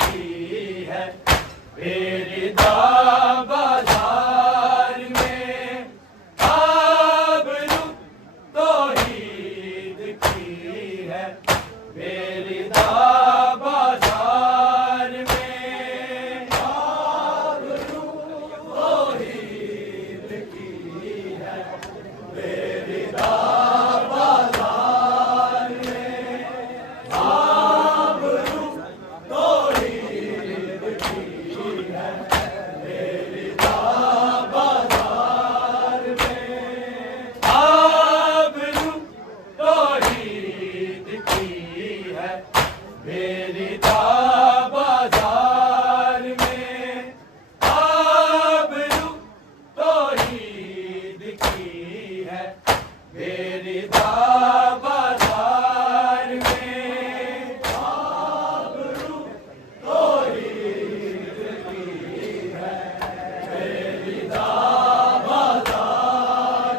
की है मेरी दा बाजार में आबरू तौहीद की है मेरी दा बाजार में आबरू तौहीद की है मेरी दा मेरी दा बाजार में आबरू तौहीद की है मेरी दा बाजार में आबरू तौहीद की है मेरी दा बाजार में आबरू तौहीद की है मेरी दा बाजार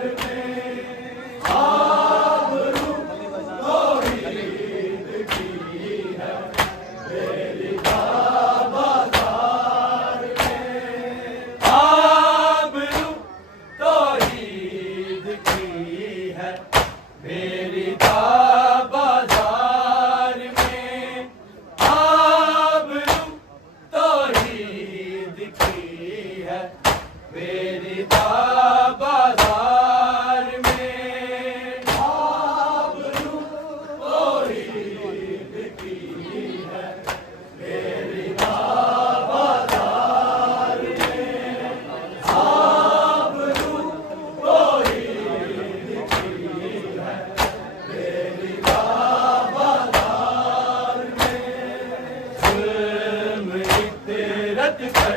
में आबरू तौहीद की है मेरी दा बाजार में आबरू तौहीद की है मेरी दा बाजार में आबरू तौहीद की है मेरी दा बाजार में आबरू तौहीद की है मेरी दा बाजार में जुल्म इतरत पर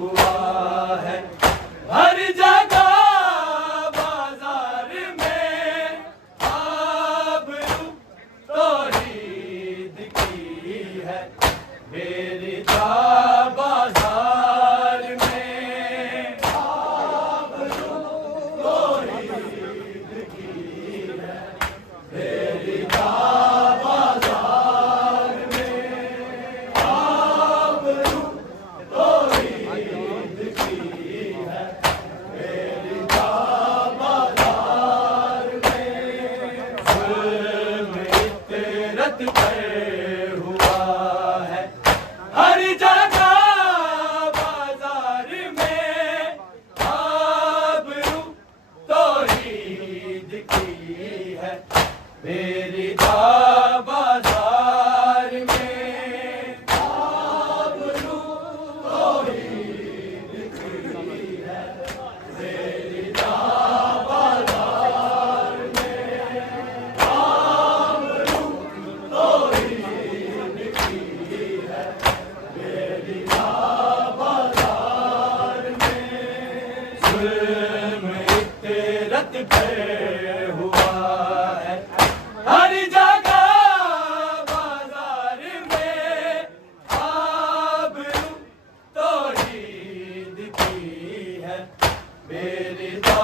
हुआ है हर जगह बाजार में आबरू तौहीद की है मेरी दा बाजार में आबरू तौहीद की है मेरी दा बाजार में आबरू तौहीद की है मेरी दा बाजार में जुल्म इतरत पर हुआ है हर जगह बाजार में आबरू तौहीद की है मेरी दा बाजार में आबरू तौहीद की है मेरी दा बाजार में आबरू तौहीद की है मेरी दा बाजार में जुल्म इतरत पर हुआ है हर जगह बाजार में आबरू तौहीद की है मेरी दा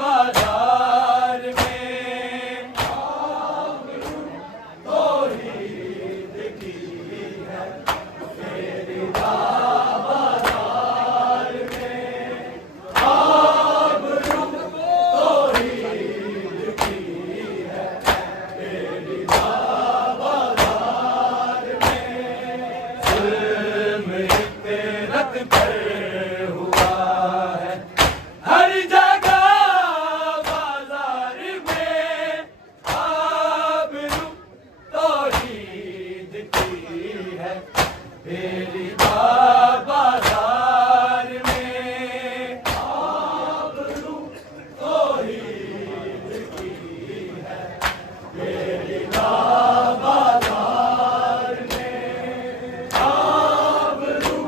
बाजार में आबरू तौहीद की है मेरी दा बाजार में आबरू तौहीद की है मेरी दा बाजार में जुल्म इतरत पर हुआ है हर जगह बाजार में आबरू तौहीद की है मेरी दा बाजार में आबरू तौहीद की है मेरी दा बाजार में आबरू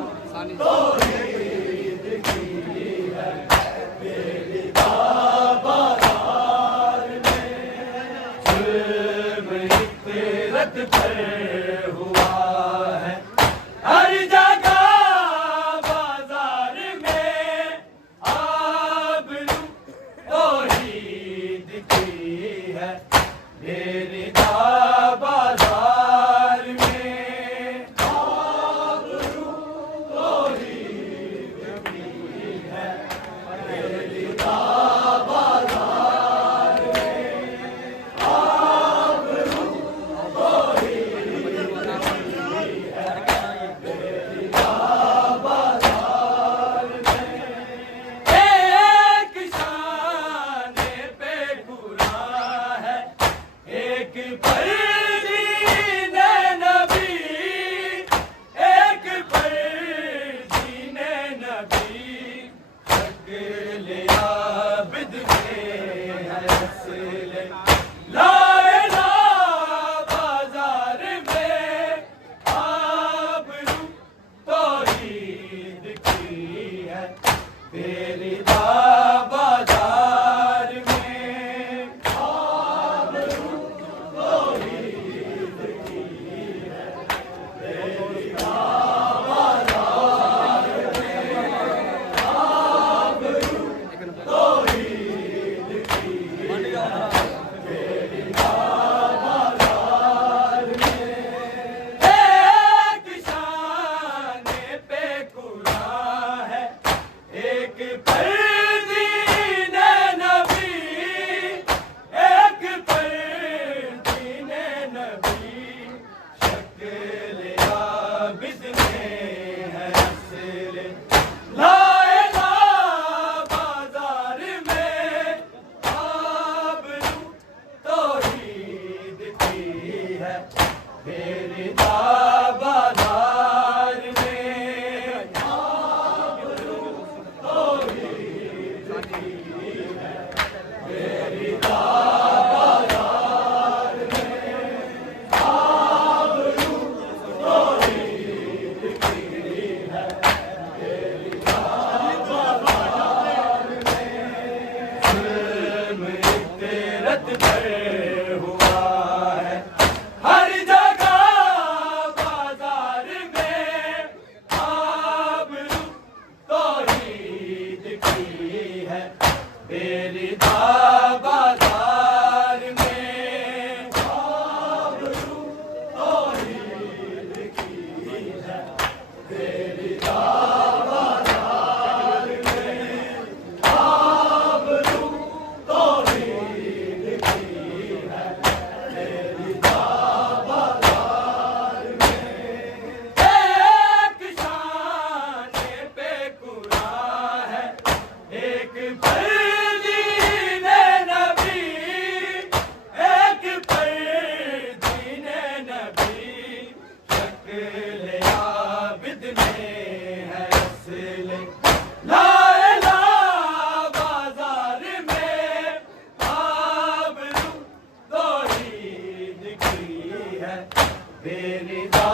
तौहीद की है मेरी दा बाजार में जुल्म इतरत पर हुआ है हर जगह शक्ल आबिद में है असल लाइला बाजार में आबरू तौहीद की है बेरिदा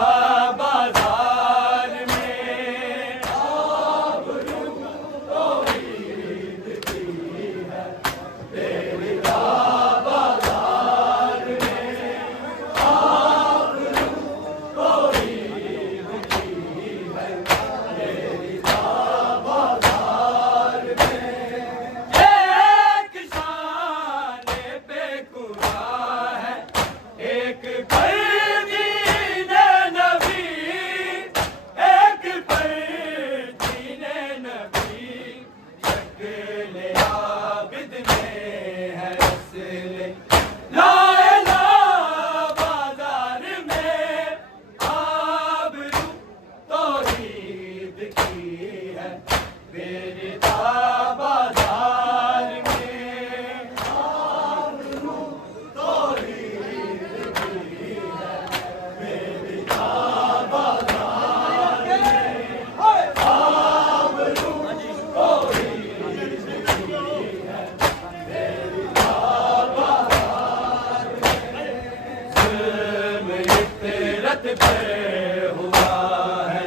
बाजार में आबरू तौहीद की है बेरिदा बाजार में आबरू तौहीद की है बेरिदा बाजार में एक शान पे कुरा है एक दीन नबी एक दीन नबी शक्ल आबिद में है असल लाइला बाजार में आबरू तौहीद की है बेरिदा बाजार में आबरू तौहीद की है बेरिदा बाजार में आबरू तौहीद की है बेरिदा बाजार में जुल्म इतरत पे हुआ है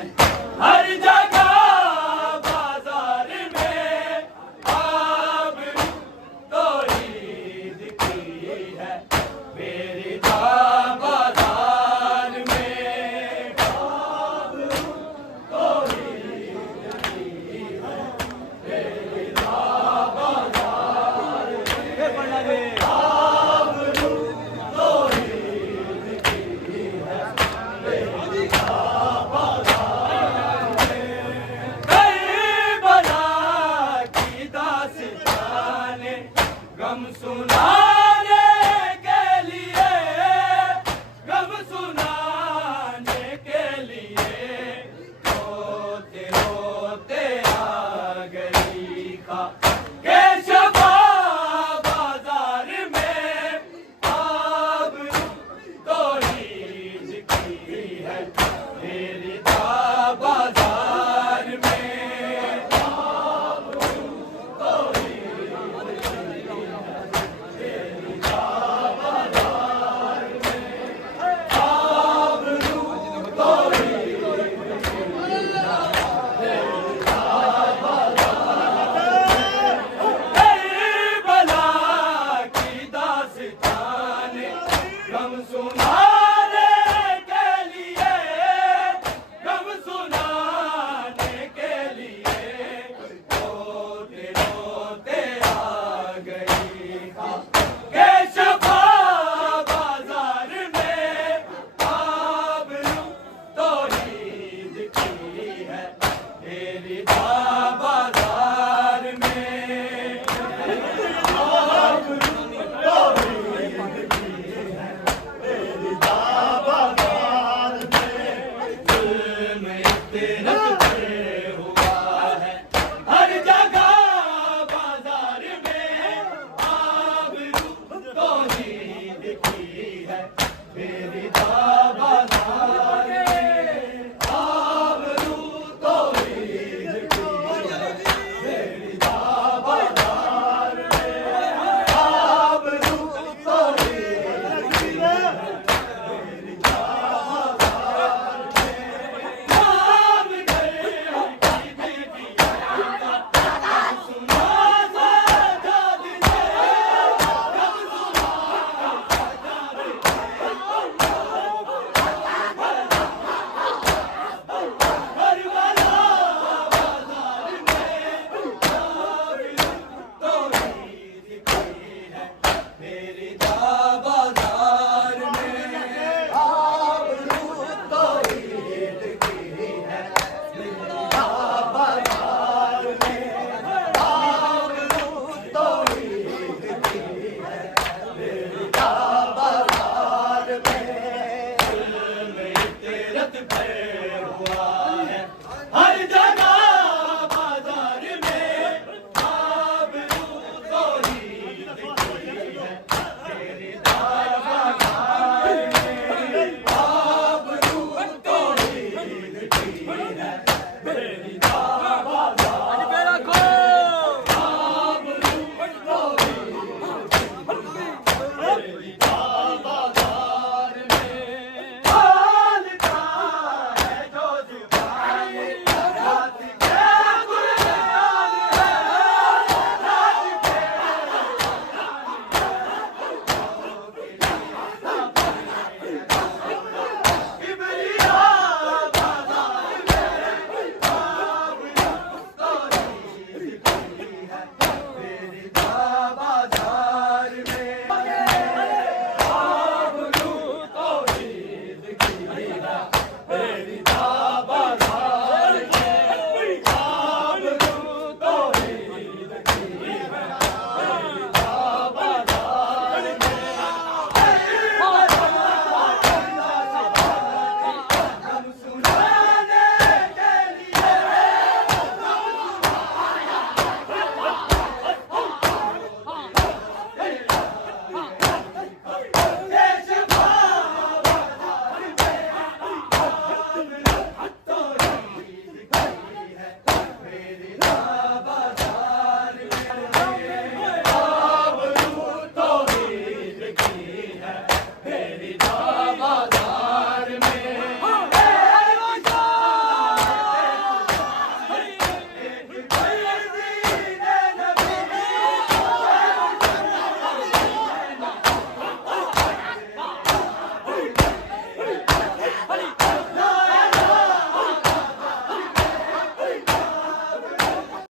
हर जगह बाजार में आबरू तौहीद की है बेरिदा बाजार में आबरू तौहीद की है बेरिदा बाजार में आबरू तौहीद की है बेरिदा बाजार में करबला की दास्ताने गम सुनाने के लिए गम सुनाने के लिए रोते रोते आ गई खा के शफा बाजार में आबरू तौहीद की है बेरिदा बाजार में आबरू तौहीद की है बेरिदा बाजार में आबरू तौहीद की है बेरिदा बाजार में करबला की दास्ताने गम सुनाने के लिए गम सुनाने के लिए रोते रोते आ गई खा के शफा बाजार में आबरू तौहीद की है बेरिदा बाजार में आबरू तौहीद की है बेरिदा बाजार में जुल्म इतरत पे हुआ है हर जगह बाजार में आबरू तौहीद की है बेरिदा बाजार में आबरू तौहीद की है बेरिदा बाजार में आबरू तौहीद की है बेरिदा बाजार में नाम गए की बेटी सुना साजाद से गम सुना करबला बाजार में आबरू तौहीद की है बेरिदा बाजार में आबरू तौहीद की है बेरिदा बाजार में आबरू तौहीद की है बेरिदा बाजार में जुल्म इतरत पे